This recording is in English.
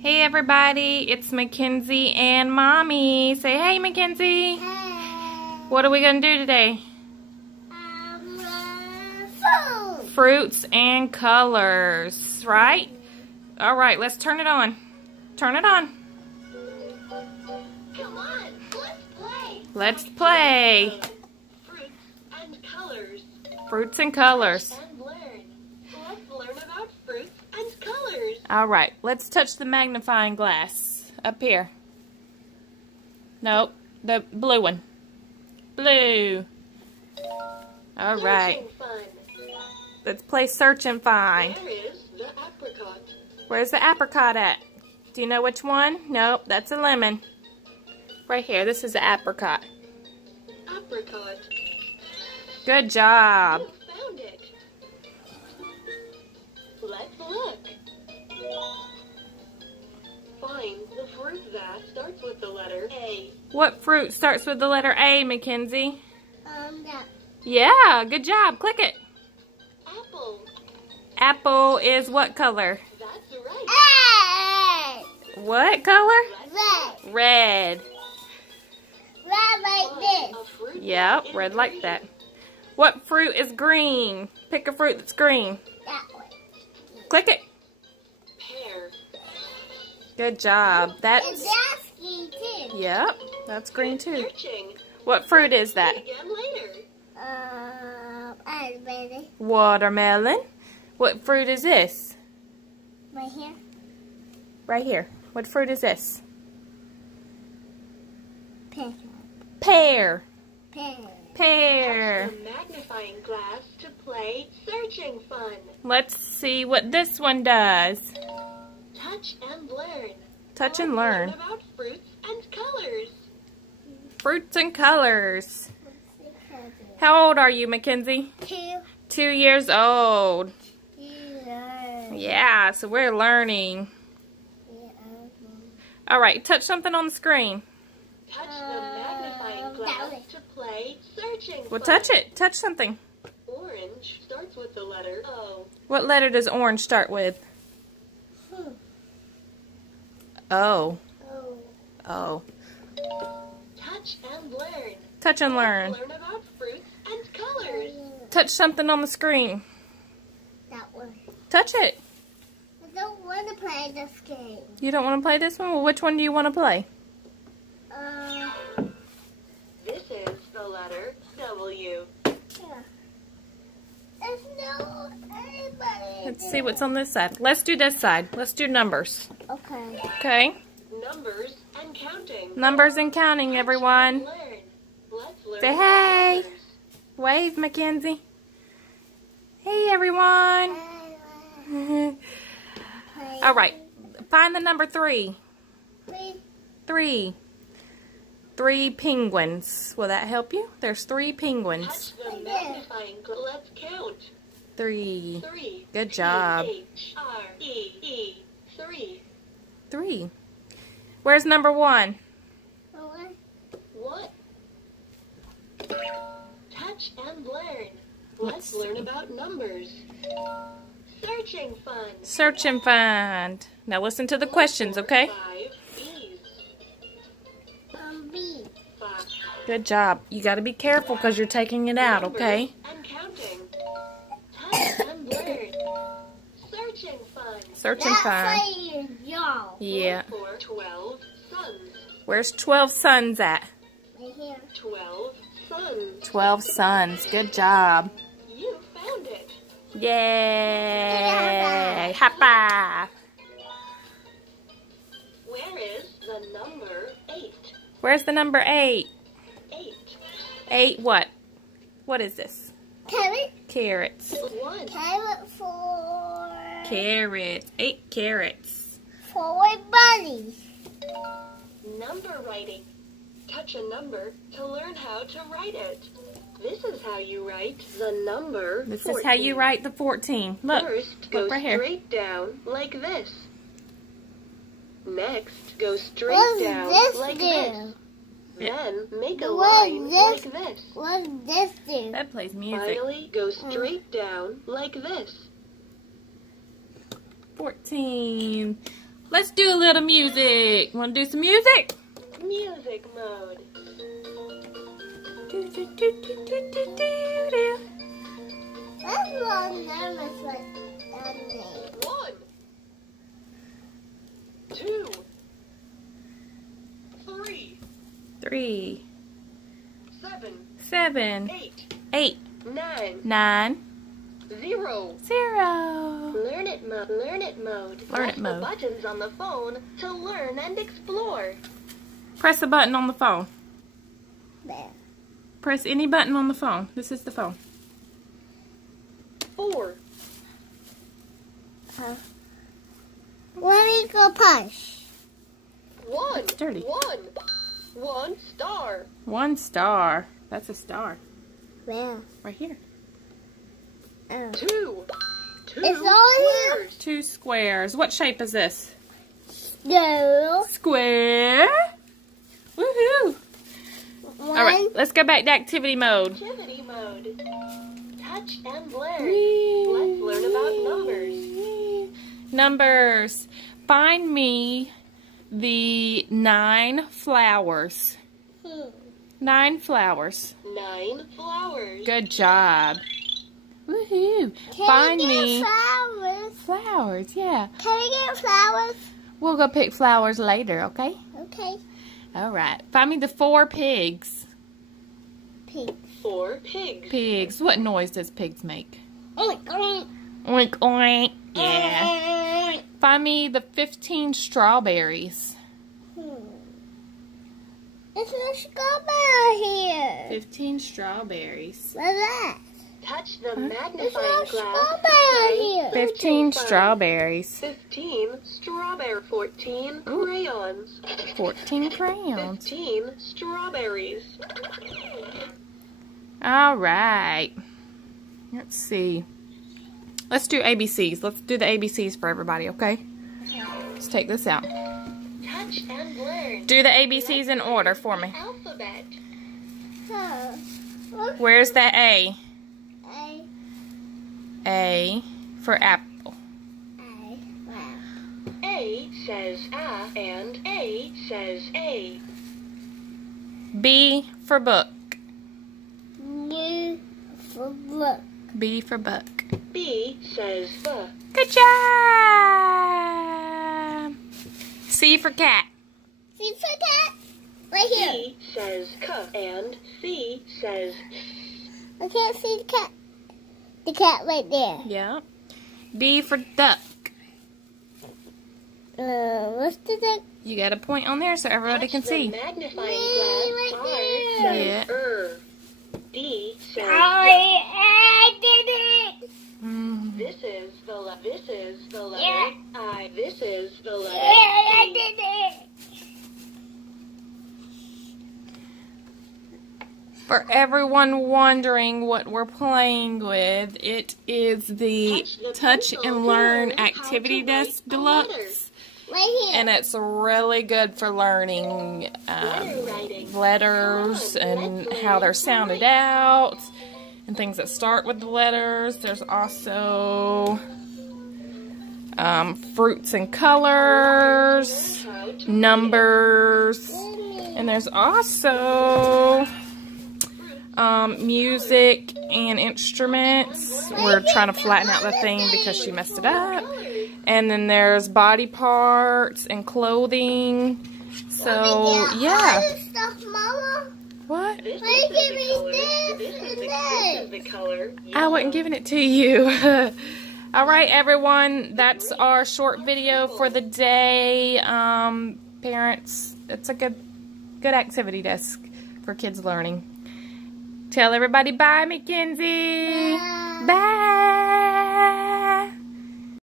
Hey everybody, it's Mackenzie and Mommy. Say hey, Mackenzie. Hey. What are we going to do today? Food. Fruits and colors, right? Alright, let's turn it on. Turn it on. Come on, let's play. Let's play. Fruits and colors. Fruits and colors. And learn. Let's learn about fruits and colors. Alright, let's touch the magnifying glass. Up here. Nope, the blue one. Blue. Alright. Searching fun. Let's play search and find. Where is the apricot? Where's the apricot at? Do you know which one? Nope, that's a lemon. Right here, this is the apricot. Apricot. Good job. You found it. Let's look. Find the fruit that starts with the letter A. What fruit starts with the letter A, Mackenzie? That. Yeah, good job. Click it. Apple. Apple is what color? That's right. What color? Red. Red. Red like this. A fruit Yep, is red like green. that. What fruit is green? Pick a fruit that's green. That one. Click it. Pear. Good job. And That's, that's green too. yep, that's green too. Searching. What fruit is that? Again later. Raspberry. Watermelon. What fruit is this? Right here. Right here. What fruit is this? Pear. Pear. Pear. Pear. Touch the magnifying glass to play searching fun. Let's see what this one does. Touch and learn. Touch and learn. About fruits and colors. Fruits and colors. How old are you, Mackenzie? 2. 2 years old. Yeah. Yeah, so we're learning. Alright, touch something on the screen. Touch the magnifying glass to play searching Well, fun. touch it. Touch something. Orange starts with the letter O. What letter does orange start with? O. O. Touch and learn. Touch and learn. Learn about fruits and colors. Touch something on the screen. That one. Touch it. I don't want to play this game. You don't want to play this one? Well, which one do you want to play? This is the letter W. Yeah. There's no anybody. Let's see what's on this side. Let's do this side. Let's do numbers. Okay. Okay? Numbers and counting. Numbers and counting, everyone. Learn. Let's learn. Say about hey. numbers. Wave, Mackenzie. Hey, everyone. All right. Find the number 3. 3. 3 penguins. Will that help you? There's 3 penguins. Touch the magnifying glass. Let's count. 3. 3. Good job. H-R-E-E. 3. 3. Where's number 1? What? Touch and learn. Let's learn about numbers. Searching fun. Search and find. Now listen to the questions, okay? 5 B's. B. 5. Good job. You got to be careful because you're taking it out, okay? And counting. Touch and learn. Searching fun. Search and find. Yeah. 12 sons. Where's 12 sons at? Right here. 12 sons. 12 sons. Good job. You found it. Yay! High five! Where is the number 8? Where's the number 8? 8. 8 what? What is this? Carrot. Carrots. 1. Carrot 4. Carrots. 8 carrots. 4 bunnies. Number writing. Touch a number to learn how to write it. This is how you write the number This 14. is how you write the 14. Look. First, go Look right here. straight down like this. Next, go straight What's down this like do? this. Then, make a What line this- like this. What does this do? That plays music. Finally, go straight down like this. 14. Let's do a little music. Want to do some music? Music mode. Do, do, do, do, do, do, do. That's long numbers like that. 1, 2, 3, 3, 7, 7, 8, 8, 9, 9, 0. 0. Learn it mode. Learn it mode. Learn Press it mode. the buttons on the phone to learn and explore. Press the button on the phone. There. Press any button on the phone. This is the phone. 4, Let me go push. 1, It's dirty. 1 star. 1 star. That's a star. Where? Right here. Oh. 2 It's all here. squares. 2 squares. What shape is this? No. Square. Woohoo. One. All right, let's go back to activity mode. Activity mode. Touch and learn. Let's learn about numbers. Numbers. Find me the 9 flowers. 9 flowers. 9 flowers. Good job. Woohoo. Can Find we get me flowers? flowers. Yeah. Can we get flowers? We'll go pick flowers later, okay? Okay. All right. Find me the 4 pigs. Pink. 4 pigs. Pigs. What noise does pigs make? Oink, oink. Oink, oink. Yeah. Oink. Find me the 15 strawberries. There's no strawberry here. 15 strawberries. What's that? Touch the There's magnifying no glass. strawberry here. 15 strawberries. 15 strawberry. 14 crayons. 14 crayons. 15 strawberries. All right. Let's see. Let's do ABCs. Let's do the ABCs for everybody, okay? Let's take this out. Touch and learn. Do the ABCs in order for me. Alphabet. Huh. Look. Where's that A? A. A for apple. A. Wow. A says A and A says A. B for book. New for look. B for book. B says B. Good job. C for cat. See for cat? Right here. C says K and C says I can't see the cat. The cat right there. Yeah. D for duck. What's the duck? You got a point on there so everybody can Touch the see. magnifying Right glass. there. R says Yeah. D says I did it. This is the letter. This is the letter Yeah. I. This is the letter I C. did it. For everyone wondering what we're playing with, it is the Touch and Learn Activity Desk Deluxe. Right here. And it's really good for learning letters and how they're sounded out and things that start with the letters. There's also fruits and colors, numbers, and there's also music and instruments. We're trying to flatten out the thing because she messed it up. And then there's body parts and clothing. So, yeah. Stuff, Mama. What? This Why is you the give me color. this This is and the this? color. I wasn't giving it to you. All right, everyone. That's our short video for the day. Parents, it's a good activity desk for kids learning. Tell everybody bye, Mackenzie. Bye. Bye.